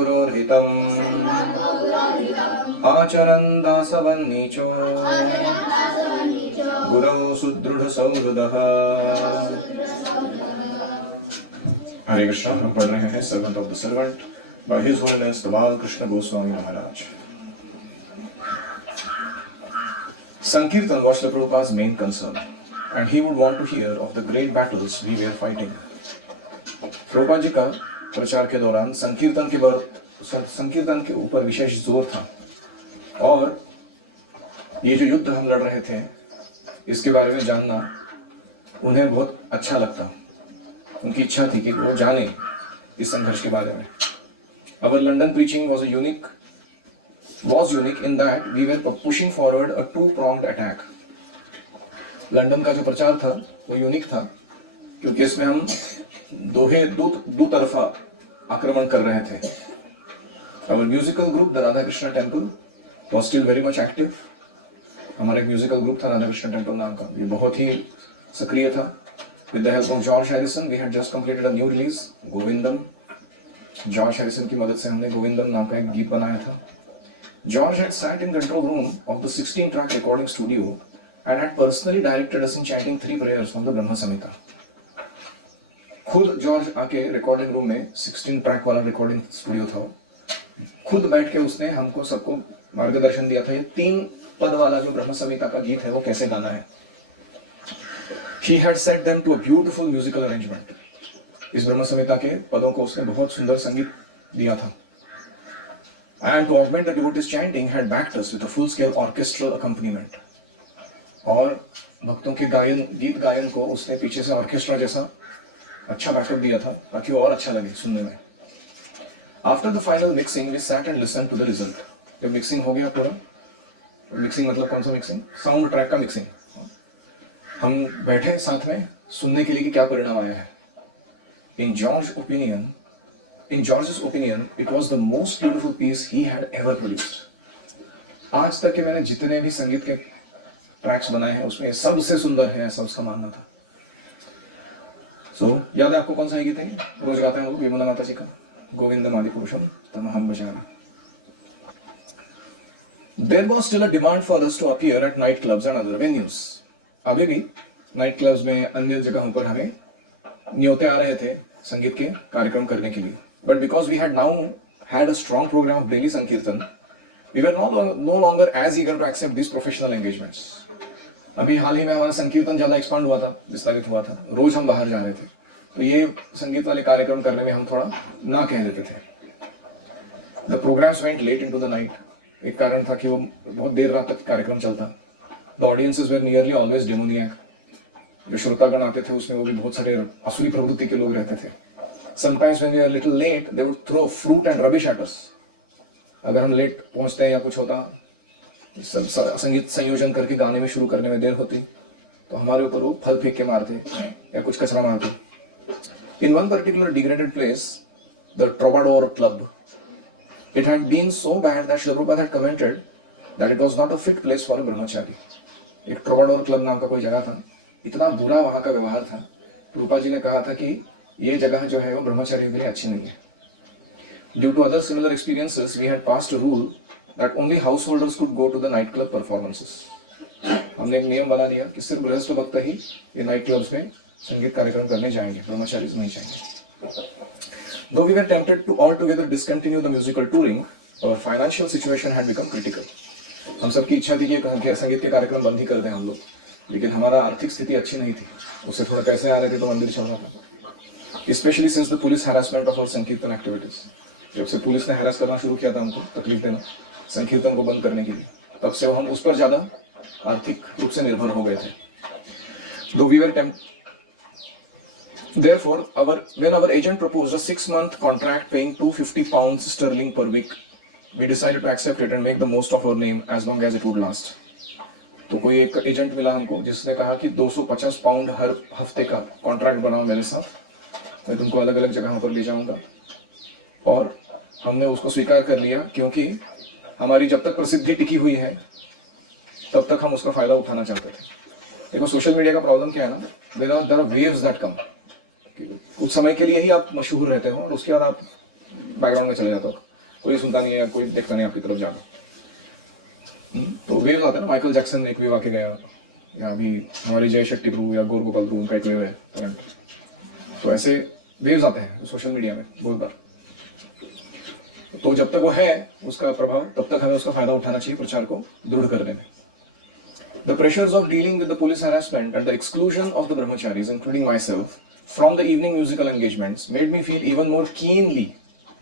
गुरोर्हितम् आचरन् दासवन्नीचो गुरौ सुदृढ़सौहृदः। हरे कृष्णा। हम पढ़ रहे हैं servant of the servant by his holiness the बाल कृष्ण गोस्वामी महाराज। Sankirtan was the Prabhupada's main concern, and he would want to hear of the great battles we were fighting. Prabhupada ji का प्रचार के दौरान संकीर्तन के ऊपर विशेष जोर था, और ये जो युद्ध हम लड़ रहे थे इसके बारे में जानना उन्हें बहुत अच्छा लगता। उनकी इच्छा थी कि वो जाने इस संघर्ष के बारे में। Our London preaching was unique in that we were pushing forward a two-pronged attack. London का जो प्रचार था वो यूनिक था क्योंकि इसमें हम दो तरफा आक्रमण कर रहे थे। Our musical group, the Radha Krishna Temple, was still very much active. हमारा एक म्यूजिकल ग्रुप था राधा कृष्ण टेम्पल नाम का, ये बहुत ही सक्रिय था। With the help of George Harrison, we had just completed a new release, Govindam. George Harrison की मदद से हमने गोविंदम नाम का एक गीत बनाया था। George had sat in control room of the 16-track recording studio and had personally directed us in chanting 3 prayers from the Brahma Samhita. खुद जॉर्ज आके रिकॉर्डिंग रूम में 16 ट्रैक वाला रिकॉर्डिंग स्टूडियो था, खुद बैठ के उसने हमको सबको मार्गदर्शन दिया था। ये 3 पद वाला जो ब्रह्म संहिता का गीत है वो कैसे गाना है। He had set them to a beautiful musical arrangement. इस ब्रह्म संहिता के पदों को उसने बहुत सुंदर संगीत दिया था। And to augment the devotees chanting, had backed us with a full-scale orchestral accompaniment. और भक्तों के गीत गायन को उसने पीछे से ऑर्केस्ट्रा जैसा अच्छा बैकअप दिया था ताकि वो और अच्छा लगे सुनने में। After the final mixing, we sat and listened to the result. जब मिक्सिंग हो गया पूरा, मिक्सिंग मतलब कौन सा मिक्सिंग? साउंड ट्रैक का मिक्सिंग। हम बैठे साथ में सुनने के लिए कि क्या परिणाम आया है। In George's opinion, it was the most beautiful piece he had ever produced. आज तक के मैंने जितने भी संगीत के ट्रैक्स बनाए हैं उसमें सबसे सुंदर है, ऐसा उसका मानना था। याद है आपको कौन सा गीत है? रोज गाते हैं हम लोग यमुना माता जी का, गोविंदम आदि पुरुषम तमहम भजामि। There was still a demand for us to appear at night clubs and other venues. अभी भी नाइट क्लब्स में अन्य जगहों पर हमें न्योते आ रहे थे संगीत के कार्यक्रम करने के लिए। But because we had now had a strong program of daily Sankirtan, we were no longer as eager to accept these professional engagements. अभी हाल ही में हमारा संकीर्तन ज्यादा एक्सपांड हुआ था, विस्तारित हुआ था, रोज हम बाहर जा रहे थे, तो ये संगीत वाले कार्यक्रम करने में हम थोड़ा ना कह देते थे। The programs went late into the night. एक कारण था कि वो बहुत देर रात तक कार्यक्रम चलता। The audiences were nearly always demoniac. जो श्रोतागण आते थे उसमें वो भी बहुत सारे असुरी प्रवृत्ति के लोग रहते थे। Sometimes when we were a little late, they would throw fruit and rubbish at us. अगर हम लेट पहुंचते हैं या कुछ होता, संगीत संयोजन करके गाने में शुरू करने में देर होती, तो हमारे ऊपर वो फल फेंक के मारते या कुछ कचरा मारते। In one particular degraded place, the Troubadour Club, it had been so bad that Srila Prabhupada had commented that it was not a fit place for a brahmachari. एक Troubadour Club नाम का कोई जगह था, इतना बुरा वहाँ का व्यवहार था, प्रभुपाद जी ने कहा था कि ये जगह जो है वो ब्रह्मचारियों के लिए अच्छी नहीं है। Due to other similar experiences, we had passed a rule that only householders could go to the night club performances. हमने एक नियम बना दिया कि सिर्फ गृहस्थ भक्त ही ये नाइट क्लब्स में संगीत कार्यक्रम करने जाएंगे, ब्रह्मचारी नहीं जाएंगे। Though we were tempted to altogether discontinue the musical touring, our financial situation had become critical. हम सबकी इच्छा थी कि संगीत के कार्यक्रम बंद ही कर दें हम लोग, लेकिन हमारा आर्थिक स्थिति अच्छी नहीं थी, उससे थोड़ा पैसे आ रहे थे तो मंदिर चल रहा था। Especially since the police harassment of our संकीर्तन activities. जब से पुलिस ने हैरेस करना शुरू किया था हमको, तकलीफ देना, संकीर्तन को बंद करने के लिए, तब से हम उस पर ज्यादा आर्थिक रूप से निर्भर हो गए थे। Though we were therefore, when our agent proposed a 6-month contract paying £250 per week, we decided to accept it and make the most of our name as long as it would last. तो कोई एक agent मिला हमको जिसने कहा कि £250 हर हफ्ते का कॉन्ट्रैक्ट बनाओ मेरे साथ, मैं तुमको अलग अलग जगहों पर ले जाऊंगा। और हमने उसको स्वीकार कर लिया क्योंकि हमारी जब तक प्रसिद्धि टिकी हुई है तब तक हम उसका फायदा उठाना चाहते थे। देखो सोशल मीडिया का प्रॉब्लम क्या है ना, there are waves that come. कुछ समय के लिए ही आप मशहूर रहते हो और उसके बाद आप बैकग्राउंड में चले जाते हो। कोई सुनता नहीं है, कोई देखता नहीं आपकी तरफ जाकर। तो वेव आता है ना, माइकल जैक्सन एक वेव आके गया, या अभी हमारे जय शक्ति प्रभु या गौर गोपाल प्रभु उनका एक वेव है करंट। तो ऐसे वेव्स आते हैं सोशल मीडिया में बहुत बार। तो जब तक वो है उसका प्रभाव, तब तक हमें उसका फायदा उठाना चाहिए प्रचार को दृढ़ करने में। The pressures of dealing with the police harassment and the exclusion of the brahmacharis, including myself, from the evening musical engagements made me feel even more keenly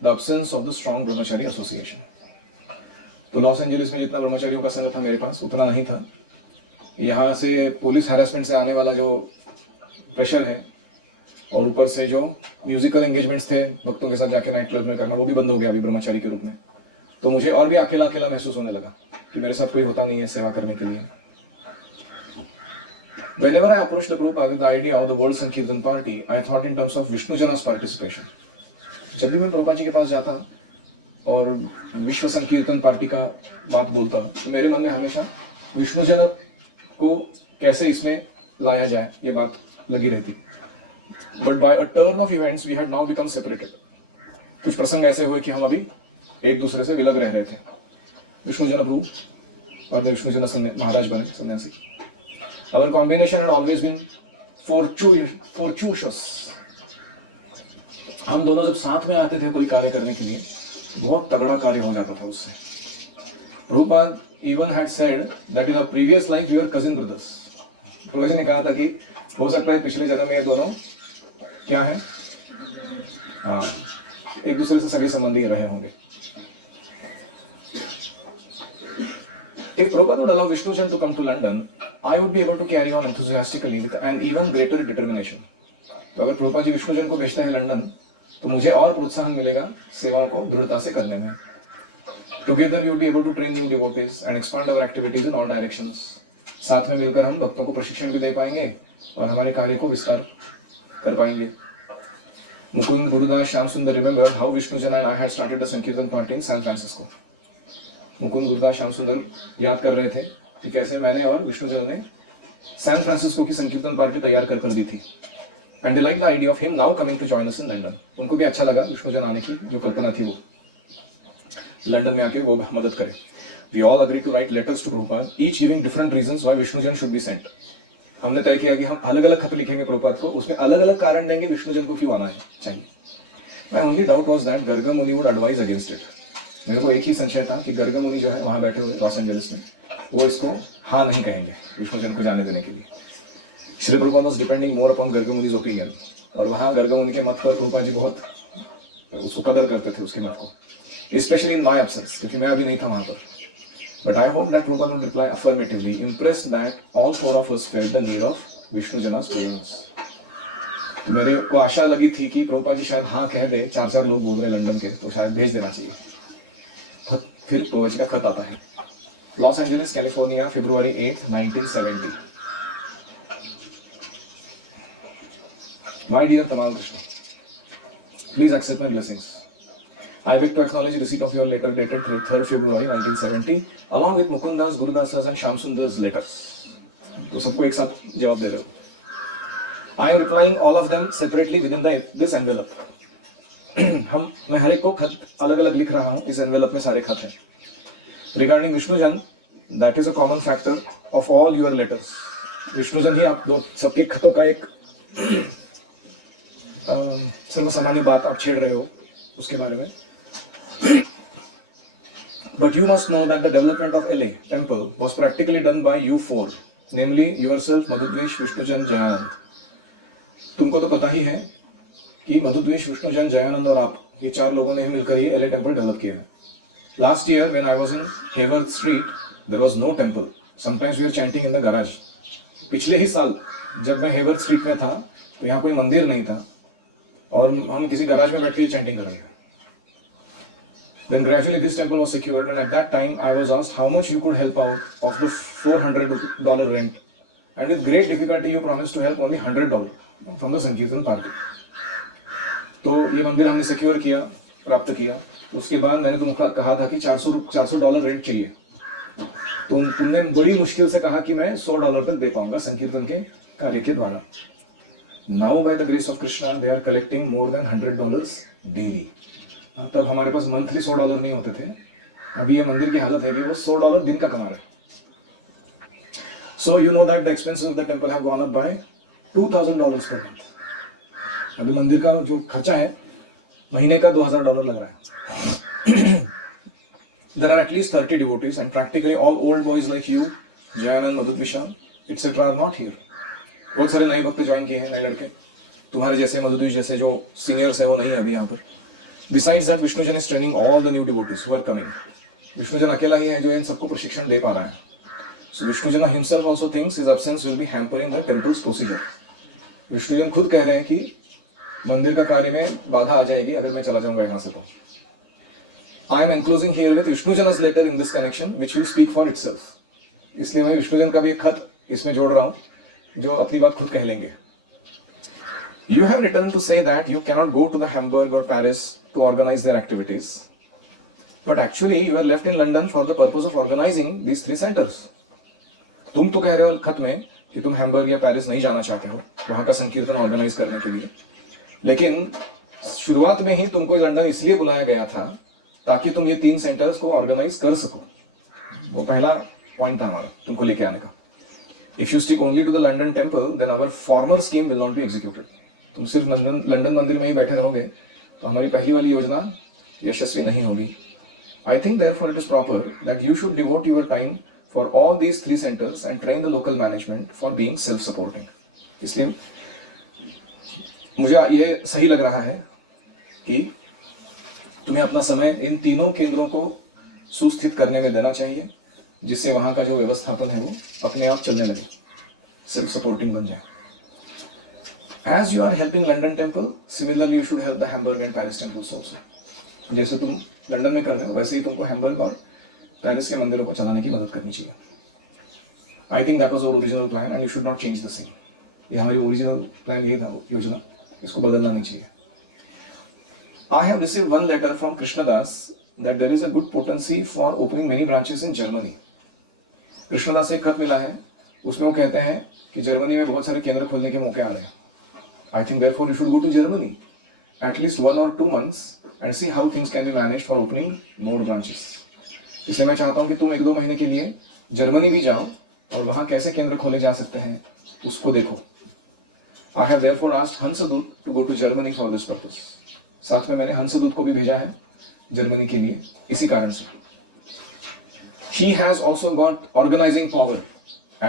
the absence of the strong brahmachari association. तो Los Angeles में जितना ब्रह्मचारियों का संघ था मेरे पास उतना नहीं था। यहाँ से पुलिस हैरेसमेंट से आने वाला जो प्रेशर है और ऊपर से जो म्यूजिकल एंगेजमेंट्स थे भक्तों के साथ जाके नाइट क्लब में करना, वो भी बंद हो गया अभी ब्रह्मचारी के रूप में। तो मुझे और भी अकेला अकेला महसूस होने लगा कि मेरे साथ कोई होता नहीं है सेवा करने के लिए। Whenever I approached the Prabhupada with the idea of the World Sankirtan Party, I thought in terms of Vishnu Jana's participation. जब भी मैं प्रभुपाद जी के पास जाता और विश्व संकीर्तन पार्टी का बात बोलता तो मेरे मन में हमेशा विष्णु जन को कैसे इसमें लाया जाए ये बात लगी रहती। But by a turn of events, we had now become separated. कुछ प्रसंग ऐसे हुए कि हम अभी एक दूसरे से विलग रह रहे थे। विष्णु जन प्रभु और विष्णु जन महाराज बने सन्यासी। Our combination had always been fortuitous. हम दोनों जब साथ में आते थे कोई कार्य करने के लिए बहुत तगड़ा कार्य हो जाता था उससे। Prabhupada even had said that in our previous life we were cousin brothers. Prabhupada ji ने कहा था कि हो सकता है पिछले जन्म में ये दोनों क्या है, हाँ, एक दूसरे से सगे संबंधी रहे होंगे। If Prabhupada would allow Vishnu Jan to come to London, I would be able to carry on enthusiastically with an even greater determination. तो अगर प्रभुपाद जी विष्णु जन को भेजते हैं लंदन तो मुझे और प्रोत्साहन मिलेगा सेवाओं को दृढ़ता से करने में। Together we would be able to train new devotees and expand our activities in all directions. साथ में मिलकर हम भक्तों को प्रशिक्षण भी दे पाएंगे और हमारे कार्य को विस्तार कर पाएंगे। मुकुंद गुरुदास श्याम सुंदर remembered how Vishnu Jan and I had started the Sankirtan party in San Francisco. Mukund Gurudas Shyam सुंदर याद कर रहे थे कि कैसे मैंने और विष्णु जन ने सैन फ्रांसिस्को की संकीर्तन पार्टी तैयार कर दी थी। And they like the idea of him now coming to join us in London. उनको भी अच्छा लगा विष्णु जन आने की जो कल्पना थी वो लंदन में आके वो मदद करे। We all agree to write letters to Prabhupada each giving different reasons why Vishnujana should be sent. हमने तय किया कि हम अलग अलग खत लिखेंगे प्रभुपाद को, उसमें अलग अलग कारण देंगे विष्णु जन को क्यों आना है चाहिए। My only doubt was that Garg मुनि वुड एडवाइज अगेंस्ट इट। मेरे को एक ही संशय था कि गर्ग मुनि जो है वहां बैठे हुए लॉस एंजलिस में वो इसको हाँ नहीं कहेंगे विष्णु जन को जाने देने के लिए। Shri Prabhupada was depending more upon Garg मुनि's ओपिनियन और वहां गर्ग मुनि के मत पर प्रभुपाद जी बहुत उसको कदर करते थे उसके मत को, स्पेशली इन माय एब्सेंस क्योंकि मैं अभी नहीं था वहां पर। But I hope that Prabhupada would reply affirmatively impressed that all four of us felt the need of Vishnu जना's प्रेजेंस। मेरे को आशा लगी थी कि प्रभुपाद जी शायद हाँ कह दे, चार चार लोग बोल रहे लंदन के तो शायद भेज देना चाहिए। फिर प्रभुपाद जी का खत आता है। Los Angeles California February 8, 1970। My dear Tamal Krishna, please accept my blessings. I beg to acknowledge receipt of your letter dated 3rd February 1970 along with Mukundas, Gurudas's and Shyam Sundar's letters. तो सबको एक साथ जवाब दे रहे हो। I am replying all of them separately within this envelope. मैं हर एक को खत अलग अलग लिख रहा हूँ, इस एनवेलप में सारे खत हैं। Regarding Vishnu Jan, that is a common factor of all your letters. Vishnu जन ही आप दो सबके खतों का एक सर्वसामान्य बात आप छेड़ रहे हो उसके बारे में। But you must know that the development of LA temple was practically done by you four, namely yourself, Madhudvesh, Vishnu Jan, Jayanand. तुमको तो पता ही है कि मधुद्वेश, विष्णु जन, जयानंद और आप ये चार लोगों ने ही मिलकर ये LA टेम्पल डेवलप किया है। Last year when I was in Hayward Street, there was no temple. Sometimes we were chanting in the garage. पिछले ही साल जब मैं हेवर्ड स्ट्रीट में था तो यहाँ कोई मंदिर नहीं था और हम किसी गराज में बैठ के चैंटिंग कर रहे थे। Then gradually this temple was secured and at that time I was asked how much you could help out of the $400 rent and with great difficulty you promised to help only $100 from the Sankirtan party. तो ये मंदिर हमने secure किया, प्राप्त किया। उसके बाद मैंने तुमको कहा था कि $400 रेंट चाहिए, तो तुमने बड़ी मुश्किल से कहा कि मैं $100 तक दे पाऊंगा संकीर्तन के कार्य के द्वारा। Now by the grace of Krishna they are collecting more than $100 daily. तब हमारे पास मंथली $100 नहीं होते थे, अभी ये मंदिर की हालत है कि वो $100 दिन का कमा रहे. So you know that the expenses of the temple have gone up by $2,000 per month. अभी मंदिर का जो खर्चा है महीने का $2,000 लग रहा है. There are at least 30 devotees and practically all old boys like you, Jayanand, Madhut Vishal, etc. are not here. बहुत सारे नए भक्त ज्वाइन किए हैं, नए लड़के तुम्हारे जैसे, मधुदेश जैसे जो सीनियर्स है वो नहीं है अभी यहाँ पर. Besides that, Vishnujan is training all the new devotees who are coming. Vishnujan अकेला ही है जो इन सबको प्रशिक्षण दे पा रहा है. So Vishnujan himself also thinks his absence will be hampering the temple's procedure. Vishnujan खुद कह रहे हैं कि मंदिर का कार्य में बाधा आ जाएगी अगर मैं चला जाऊंगा यहाँ से तो. I am enclosing here with Vishnujana's letter in this connection, which will speak for itself. इसलिए मैं विष्णुजन का भी एक खत इसमें जोड़ रहा हूँ जो अपनी बात खुद कह लेंगे. You have written to say that you cannot go to the Hamburg or Paris to organize their activities, but actually you are left in London for the purpose of organizing these 3 centers. तुम तो कह रहे हो खत में कि तुम Hamburg या पेरिस नहीं जाना चाहते हो वहां का संकीर्तन ऑर्गेनाइज करने के लिए, लेकिन शुरुआत में ही तुमको लंदन इसलिए बुलाया गया था ताकि तुम ये 3 सेंटर्स को ऑर्गेनाइज कर सको. वो पहला पॉइंट था हमारा तुमको लेके आने का. If you stick only to the London temple then our former scheme will not be executed. तुम सिर्फ लंदन मंदिर में ही बैठे रहोगे तो हमारी पहली वाली योजना यशस्वी नहीं होगी. आई think therefore it is proper that you should devote your time for all these 3 centers and train the local management for being self-supporting. इसलिए मुझे ये सही लग रहा है कि तुम्हें अपना समय इन तीनों केंद्रों को सुस्थित करने में देना चाहिए जिससे वहां का जो व्यवस्थापन है वो अपने आप चलने लगे, सेल्फ सपोर्टिंग बन जाए. As you are helping London temple, similarly you should help the Hamburg and Paris temples also. जैसे तुम लंदन में कर रहे हो वैसे ही तुमको हैम्बर्ग और पेरिस के मंदिरों को चलाने की मदद करनी चाहिए. I think that was our original plan and you should not change the same. ये हमारी ओरिजिनल प्लान ये था, योजना, इसको बदलना नहीं चाहिए. I have received one letter from Krishnadas that there is a good potency for opening many branches in Germany. Krishnadas से एक खत मिला है, उसमें वो कहते हैं कि जर्मनी में बहुत सारे केंद्र खोलने के मौके आ रहे हैं. I think therefore you should go to Germany at least 1 or 2 months and see how things can be managed for opening more branches. इसलिए मैं चाहता हूँ कि तुम 1-2 महीने के लिए जर्मनी भी जाओ और वहाँ कैसे केंद्र खोले जा सकते हैं उसको देखो. I have therefore asked हंसदूत to go to Germany for this purpose. साथ में मैंने हंसदूत को भी भेजा है जर्मनी के लिए इसी कारण से. He has also got organizing power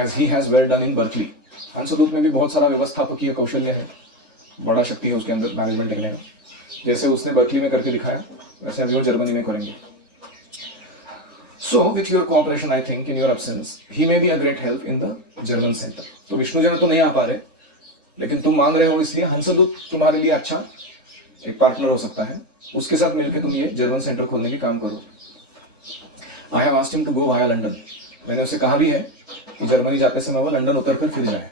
as he has well done in Berkeley. हंसदूत में भी बहुत सारा व्यवस्थापकीय कौशल्य है, बड़ा शक्ति है उसके अंदर मैनेजमेंट करने का. जैसे उसने बर्कली में करके दिखाया वैसे अभी वो जर्मनी में करेंगे. So with your cooperation, I think in your absence, he may be a great help in the German center. तो विष्णुजन तो नहीं आ पा रहे, लेकिन तुम मांग रहे हो इसलिए हंसदूत तुम्हारे लिए अच्छा एक पार्टनर हो सकता है. उसके साथ मिलकर तुम ये जर्मन सेंटर खोलने के काम करो. I have asked him to go via London. मैंने उसे कहा भी है कि जर्मनी जाते समय वो लंदन उतर कर फिर जाए.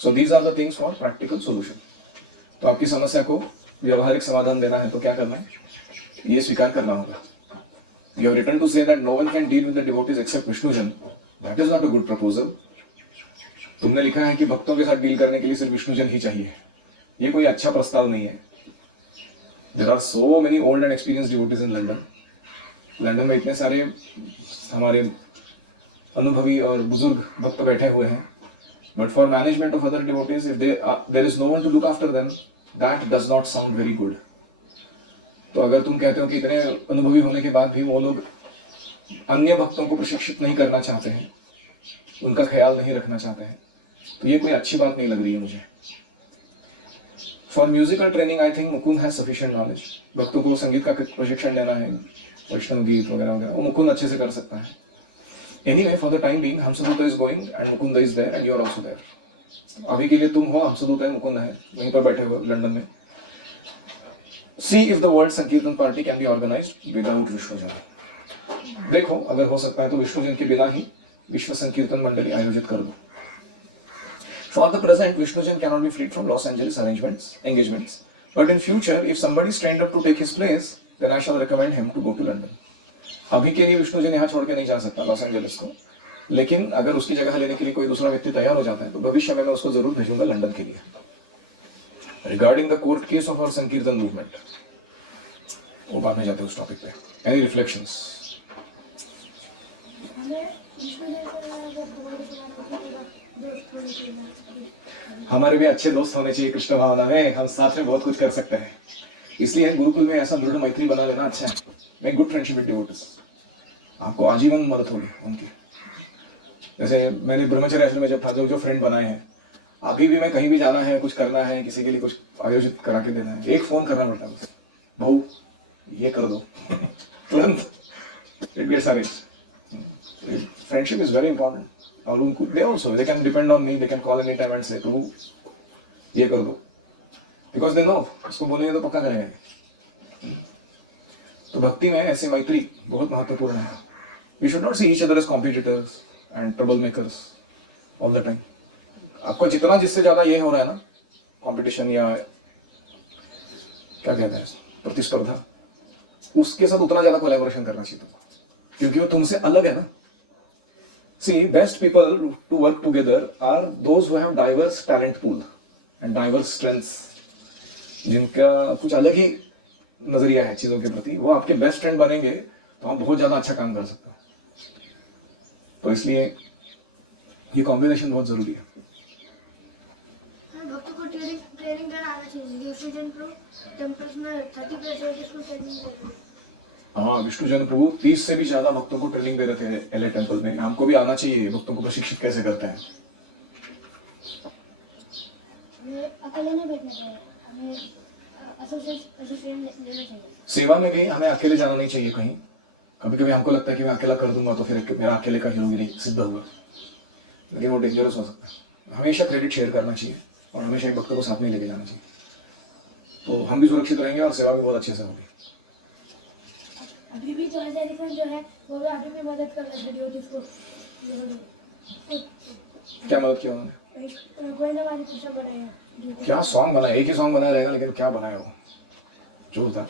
So these are the things for practical solution. तो आपकी समस्या को व्यवहारिक समाधान देना है तो क्या करना है, ये स्वीकार करना होगा. You have written to say that no one can deal with the devotees except Vishnujan. That is not a good proposal. तुमने लिखा है कि भक्तों के साथ डील करने के लिए सिर्फ विष्णुजन ही चाहिए. ये कोई अच्छा प्रस्ताव नहीं है. There are so many old and experienced devotees in London. London में इतने सारे हमारे अनुभवी और बुजुर्ग भक्त बैठे हुए हैं. But for management of other devotees, if there is no one to look after them, that does not sound very good. तो अगर तुम कहते हो कि इतने अनुभवी होने के बाद भी वो लोग अन्य भक्तों को प्रशिक्षित नहीं करना चाहते हैं, उनका ख्याल नहीं रखना चाहते हैं, तो ये कोई अच्छी बात नहीं लग रही है मुझे. For musical training I think Mukund has sufficient knowledge. भक्तों को संगीत का प्रशिक्षण देना है, वैष्णव गीत वगैरह वगैरह, वो मुकुंद अच्छे से कर सकता है. Anyway, for the time being, Hamsadutta is going and Mukunda is there and you are also there. अभी के लिए तुम हो, Hamsadutta है, मुकुंद है, वहीं पर बैठे हुए लंदन में. See if the World Sankirtan Party can be organized without Vishnujan. देखो अगर हो सकता है तो विष्णुजन के बिना ही विश्व संकीर्तन मंडली आयोजित कर दो. For the present, Vishnujan cannot be freed from Los Angeles engagements. But in future, if somebody is trained up to take his place, then I shall recommend him to go to London. अभी के लिए विष्णुजन यहाँ छोड़ के नहीं जा सकता Los Angeles को, लेकिन अगर उसकी जगह लेने के लिए कोई दूसरा व्यक्ति तैयार हो जाता है तो भविष्य में मैं उसको जरूर भेजूंगा लंदन के लिए. Regarding the court case of our sankirtan movement, वो बाद में जाते हैं उस टॉपिक पे. Any reflections? हमारे भी अच्छे दोस्त होने चाहिए कृष्ण भावना में, हम साथ में बहुत कुछ कर सकते हैं. इसलिए गुरुकुल में ऐसा दृढ़ मैत्री बना लेना अच्छा है. Make good friendship with devotees. आपको आजीवन मदद होगी उनकी. जैसे मैंने ब्रह्मचर्य आश्रम में जब था, जो फ्रेंड बनाए हैं, अभी भी मैं कहीं भी जाना है, कुछ करना है, किसी के लिए कुछ आयोजित करा के देना है, एक फोन करना पड़ता है, भाऊ ये कर दो, तुरंत it gets arranged. Friendship is very important. और उनको they also they can depend on me, they can call any time and say Prabhu ये कर दो, बिकॉज दे नो उसको बोलेंगे तो पक्का करेंगे. तो भक्ति में ऐसी मैत्री बहुत महत्वपूर्ण है. We should not see each other as competitors and trouble makers all the time. आपको जितना जिससे ज्यादा ये हो रहा है ना, कंपटीशन या क्या कहते हैं प्रतिस्पर्धा, उसके साथ उतना ज्यादा कोलैबोरेशन करना चाहिए तुमको, क्योंकि वो तुमसे अलग है ना. See best people to work together are those who have diverse talent pool and diverse strengths, जिनका कुछ अलग ही नजरिया है चीजों के प्रति. वो आपके बेस्ट फ्रेंड बनेंगे तो हम बहुत ज्यादा अच्छा काम कर सकते हैं. तो इसलिए ये कॉम्बिनेशन बहुत जरूरी है. भक्तों को ट्रेनिंग देना आना चाहिए. विष्णुजन प्रभु टेम्पल्स में 30 को ट्रेनिंग देते हैं. हाँ, विष्णुजन प्रभु 30 से भी ज्यादा भक्तों को ट्रेनिंग दे रहे थे एलए टेम्पल में. हमको भी आना चाहिए भक्तों को प्रशिक्षित कैसे करते हैं. हमें अकेले नहीं बैठना चाहिए, हमें एसोसिएट लेना चाहिए. सेवा में भी हमें अकेले जाना नहीं चाहिए कहीं. कभी कभी हमको लगता है कि मैं अकेला कर दूंगा तो फिर मेरा अकेले का हीरोगिरी सिद्ध होगा, लेकिन वो डेंजरस हो सकता है. हमेशा क्रेडिट शेयर करना चाहिए और हमेशा एक भक्त को साथ में लेके जाना चाहिए. तो हम भी सुरक्षित रहेंगे और सेवा भी बहुत अच्छे से होगी. अभी भी तो हजारिकन जो है वो भी अभी भी मदद कर रहे हैं डिवोटीज को. क्या मदद किया उन्होंने? गोविंदा वाली कृष्ण बनाए हैं. क्या सॉन्ग बनाया, एक ही सॉन्ग बनाया रहेगा, लेकिन क्या बनाया वो जोरदार.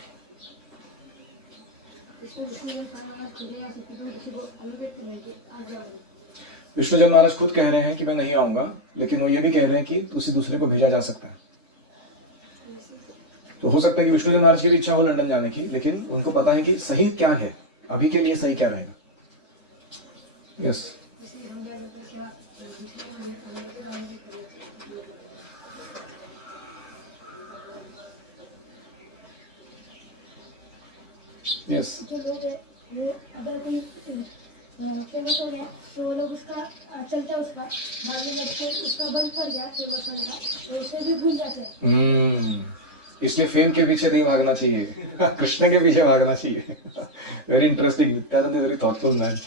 विष्णुजन महाराज खुद कह रहे हैं कि मैं नहीं आऊंगा, लेकिन वो ये भी कह रहे हैं कि किसी दूसरे को भेजा जा सकता है. तो हो सकता है कि विष्णुजन महाराज की भी इच्छा हो लंदन जाने की, लेकिन उनको पता है कि सही क्या है, अभी के लिए सही क्या रहेगा. यस. यस. जो लोग है वो अगर कोई फेमस हो गया तो वो लोग उसका चलते हैं, उसका बाद में जब उसका बंद कर गया फेमस होने का तो उसे भी भूल जाते हैं. इसलिए फेम के पीछे नहीं भागना चाहिए, कृष्ण के पीछे भागना चाहिए. Very interesting. Nityanand very thoughtful man.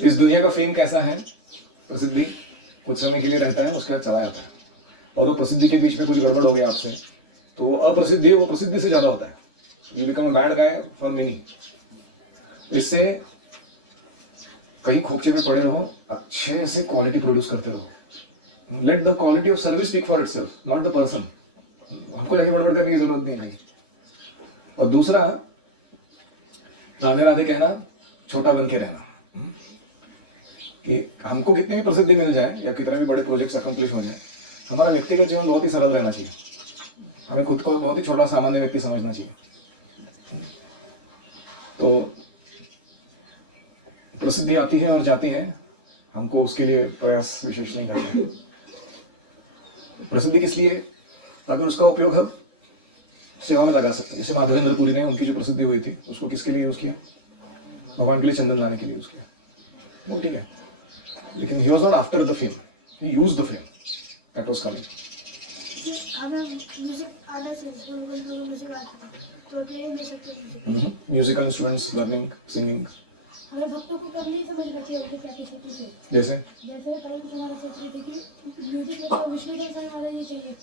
इस दुनिया का फेम कैसा है, प्रसिद्धि कुछ समय के लिए रहता है, उसके बाद चला जाता है. और वो प्रसिद्धि के बीच में कुछ गड़बड़ हो गया आपसे तो अप्रसिद्धि वो प्रसिद्धि से ज्यादा होता है. You become a bad guy for many. इससे कहीं खोपचे में पड़े रहो, अच्छे से क्वालिटी प्रोड्यूस करते रहो. Let the quality of service speak for itself, not the person. हमको जाके बड़बड़ करने की जरूरत नहीं है. और दूसरा, राधे राधे कहना, छोटा बन के रहना. कि हमको कितनी भी प्रसिद्धि मिल जाए या कितने भी बड़े प्रोजेक्ट्स अकम्प्लिश हो जाए, हमारा व्यक्तिगत जीवन बहुत ही सरल रहना चाहिए. हमें खुद को बहुत ही छोटा सामान्य व्यक्ति समझना चाहिए. तो प्रसिद्धि आती है और जाती है, हमको उसके लिए प्रयास विशेष नहीं करना है. प्रसिद्धि किस लिए, अगर उसका उपयोग हम सेवा में लगा सकते हैं. जैसे माधवेंद्र पुरी ने, उनकी जो प्रसिद्धि हुई थी उसको किसके लिए यूज किया, भगवान के लिए चंदन लाने के लिए यूज किया, वो ठीक है. लेकिन he was not after the fame, he used the fame that was coming. हमें म्यूजिक आना चाहिए, म्यूजिक आता है तो ट्रेनिंग दे सकते हैं. Musical instruments, learning, singing. हमें भक्तों को कब नहीं समझना चाहिए उनकी कैपेसिटी से. जैसे कल हमारा सोच रही थी कि म्यूजिक में तो विष्णुजन सर हमारा ये चाहिए.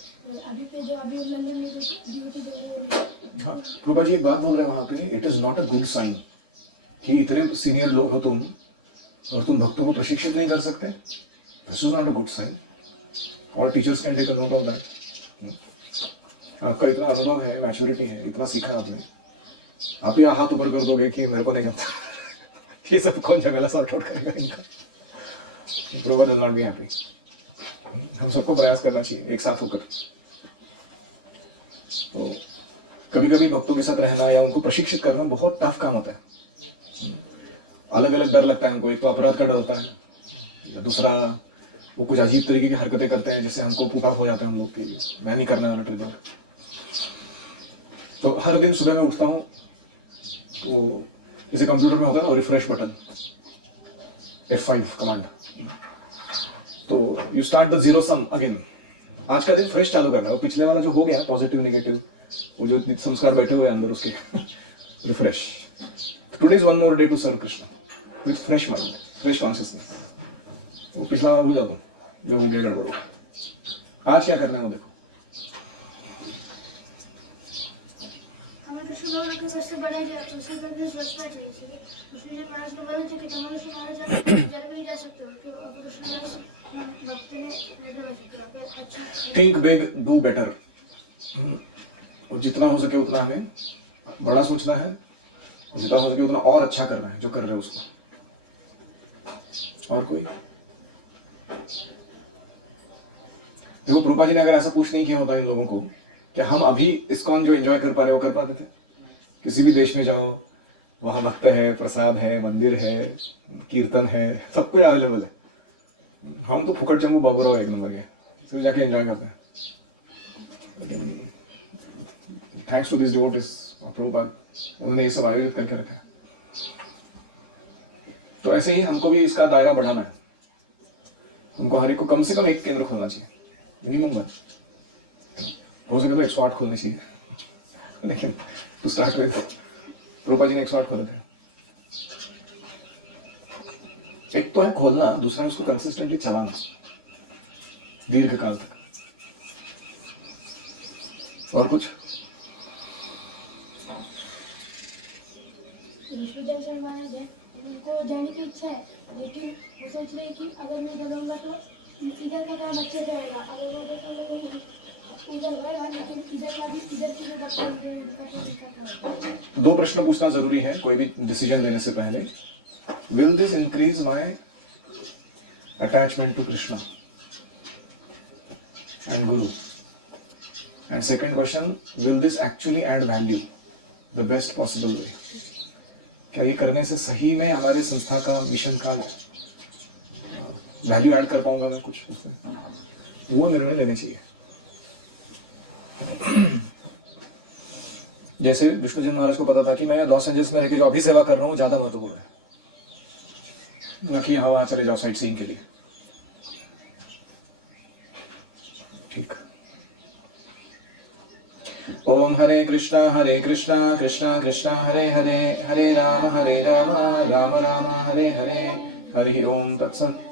अभी पे जो अभी लंदन में जो ड्यूटी दे रहे हैं. हाँ, रूपा जी एक बात बोल रहे हैं वहाँ पे, it is not a good sign कि इतने सीनियर लोग हो तुम और तुम भक्तों को प्रशिक्षित नहीं कर सकते. This is not a good sign. All teachers can take a note of that. आपका इतना अनुभव है, मैच्योरिटी है, इतना सीखा आपने, आप यहाँ हाथ ऊपर कर दोगे कि मेरे को नहीं जमता. ये सब कौन झमेला सॉर्ट आउट करेगा इनका. प्रभु विल नॉट बी हैप्पी. हम सबको प्रयास करना चाहिए एक साथ होकर. तो कभी कभी भक्तों के साथ रहना या उनको प्रशिक्षित करना बहुत टफ काम होता है। अलग अलग डर लगता है हमको, एक तो अपराध का डर होता है, या दूसरा वो कुछ अजीब तरीके की हरकतें करते हैं जिससे हमको पुकार हो जाते हैं हम लोग के लिए, मैं नहीं करने वाला ट्रिगर। तो हर दिन सुबह मैं उठता हूँ तो जैसे कंप्यूटर में होता है ना रिफ्रेश बटन, F5 कमांड, तो you start the zero sum again. आज का दिन फ्रेश चालू करना है, वो पिछले वाला जो हो गया पॉजिटिव नेगेटिव, वो जो संस्कार बैठे हुए अंदर उसके refresh. Today is one more day to serve Krishna with fresh mind, fresh consciousness. वो पिछला वाला भूल जाता हूँ जो हो गया गड़बड़। आज क्या करना है वो देखो। हमें कृष्ण भगवान के कष्ट बढ़ाई गया तो उसे करके सोचना चाहिए। इसलिए कृष्ण महाराज को बोला कि तुम मनुष्य महाराज जल भी नहीं जा सकते हो, तो अब कृष्ण महाराज भक्त ने लेटर हो सकते हो। अच्छी थिंक बिग डू बेटर, और जितना हो सके उतना हमें बड़ा सोचना है, और जितना हो सके उतना और अच्छा करना है जो कर रहे हैं उसको। और कोई देखो, प्रभुपाद जी ने अगर ऐसा पूछ नहीं किया होता इन लोगों को कि हम अभी इस्कॉन जो एंजॉय कर पा रहे हो कर पाते थे? किसी भी देश में जाओ, वहां भक्त है, प्रसाद है, मंदिर है, कीर्तन है, सब कुछ अवेलेबल है। हम तो फुकट चंगू बाबूराव एक नंबर के सिर्फ जाके एंजॉय करते हैं। Thanks to this devotees Prabhupada, उन्होंने ये सब आयोजित करके रखा है। तो ऐसे ही हमको भी इसका दायरा बढ़ाना है। हमको हर एक को कम से कम एक केंद्र खोलना चाहिए, मिनिमम वन। हो सके तो 108 खोलने चाहिए, लेकिन to start with Prabhupada ji ने 108 खोले थे। एक तो है खोलना, दूसरा है उसको कंसिस्टेंटली चलाना दीर्घ काल तक। और कुछ विश्वजन शर्मा महाराज है, उनको जाने की इच्छा है, लेकिन वो सोच रहे हैं कि अगर मैं जलूंगा तो इधर का काम अच्छे से होगा, अगर वो उधर होगा, लेकिन इधर का भी इधर की जो डॉक्टर। दो प्रश्न पूछना जरूरी है कोई भी डिसीजन लेने से पहले। Will this increase my attachment to Krishna and guru? And second question, will this actually add value the best possible way? क्या ये करने से सही में हमारे संस्था का मिशन का वैल्यू ऐड कर पाऊंगा मैं कुछ उसमें? वो निर्णय लेने चाहिए। जैसे विष्णुजन महाराज को पता था कि मैं लॉस एंजल्स में रहकर जो अभी सेवा कर रहा हूँ ज्यादा महत्वपूर्ण है, न कि यहाँ वहां चले जाओ साइट सीइंग के लिए। ठीक। ओम हरे कृष्णा कृष्णा कृष्णा हरे हरे, हरे राम राम राम हरे हरे, हरि ओम तत्सत।